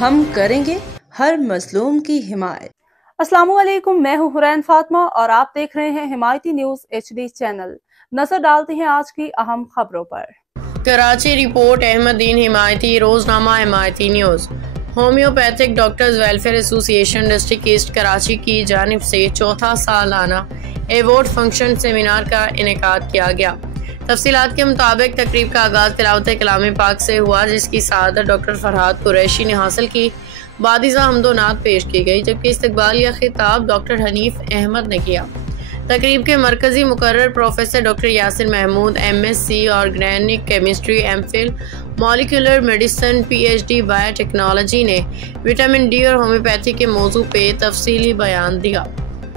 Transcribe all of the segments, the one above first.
ہم کریں گے ہر مظلوم کی حمایت۔ السلام علیکم، میں ہوں حرین فاطمہ اور آپ دیکھ رہے ہیں حمایتی نیوز HD چینل۔ نظر ڈالتے ہیں آج کی اہم خبروں پر۔ کراچی رپورٹ احمد دین حمایتی، روزنامہ حمایتی نیوز۔ ہومیوپیتھک ڈاکٹرز ویلفیئر ایسوسی ایشن ڈسٹرکٹ ایسٹ کراچی کی جانب سے چوتھا سالانہ ایوارڈ فنکشن سیمینار کا انعقاد کیا گیا۔ تفصیلات کے مطابق تقریب کا آغاز تلاوت کلام پاک سے ہوا، جس کی سعادت ڈاکٹر فرحات قریشی نے حاصل کی۔ بادشاہ حمد و نعت پیش کی گئی، جبکہ استقبالیہ خطاب ڈاکٹر حنیف احمد نے کیا۔ تقریب کے مرکزی مقرر professor doctor Yasir Mahmood MSc organic chemistry M Phil molecular medicine PhD biotechnology نے وٹامن ڈی اور ہومیوپیتھی کے موضوع پہ تفصیلی بیان دیا۔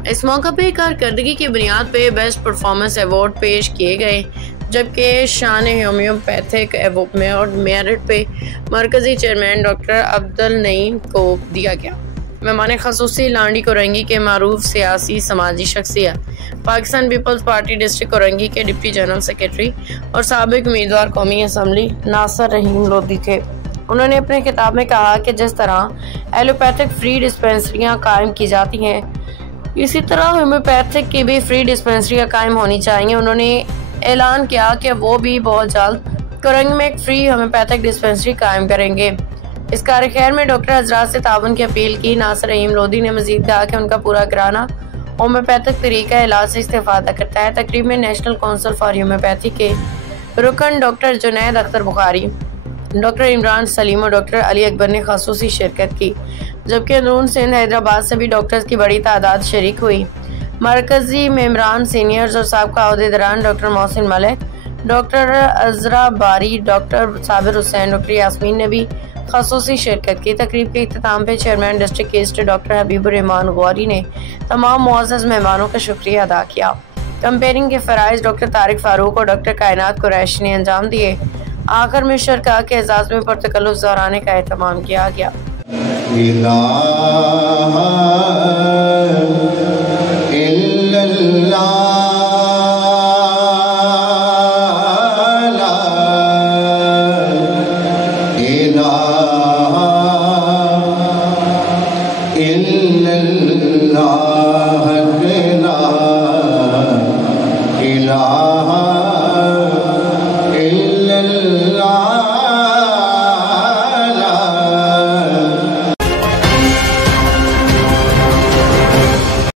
اس موقع پہ کارکردگی کی بنیاد پہ بیسٹ پرفارمنس ایوارڈ پیش کیے گئے، جبکہ شان ہومیوپیتھک ایوارڈ میرٹ پہ مرکزی چیئرمین ڈاکٹر عبدالنعیم کو دیا گیا۔ مہمان خصوصی لانڈی کورنگی کے معروف سیاسی سماجی شخصیت، پاکستان پیپلز پارٹی ڈسٹرکٹ کورنگی کے ڈپٹی جنرل سیکرٹری اور سابق امیدوار قومی اسمبلی ناصر رحیم لودھی تھے۔ انہوں نے اپنے خطاب میں کہا کہ جس طرح ایلوپیتھک فری ڈسپنسریاں قائم کی جاتی ہیں، اسی طرح ہومیوپیتھک کی بھی فری ڈسپنسریاں قائم ہونی چاہیے۔ انہوں نے اعلان کیا کہ وہ بھی بہت جلد کورنگی میں ایک فری ہومیوپیتھک ڈسپنسری قائم کریں گے۔ اس کار خیر میں ڈاکٹر حضرات سے تعاون کی اپیل کی۔ ناصر رحیم لودھی نے مزید کہا کہ ان کا پورا گھرانہ ہومیوپیتھک طریقہ علاج سے استفادہ کرتا ہے۔ تقریب میں نیشنل کونسل فار ہومیوپیتھی کے رکن ڈاکٹر جنید اختر بخاری، ڈاکٹر عمران سلیم اور ڈاکٹر علی اکبر نے خصوصی شرکت کی، جبکہ اندرون سندھ حیدرآباد سے بھی ڈاکٹرز کی بڑی تعداد شریک ہوئی۔ مرکزی ممبران سینئرز اور سابقہ عہدیداران ڈاکٹر محسن ملک، ڈاکٹر عذرا باری، ڈاکٹر صابر حسین، ڈاکٹر یاسمین نے بھی خصوصی شرکت کی۔ تقریب کے اختتام پہ چیئرمین ڈسٹرکٹ ایسٹ ڈاکٹر حبیب الرحمان غوری نے تمام معزز مہمانوں کا شکریہ ادا کیا۔ کمپیننگ کے فرائض ڈاکٹر طارق فاروق اور ڈاکٹر کائنات قریشی نے انجام دیے۔ آخر میں شرکاء کے اعزاز میں پرتکلف دہرانے کا اہتمام کیا گیا۔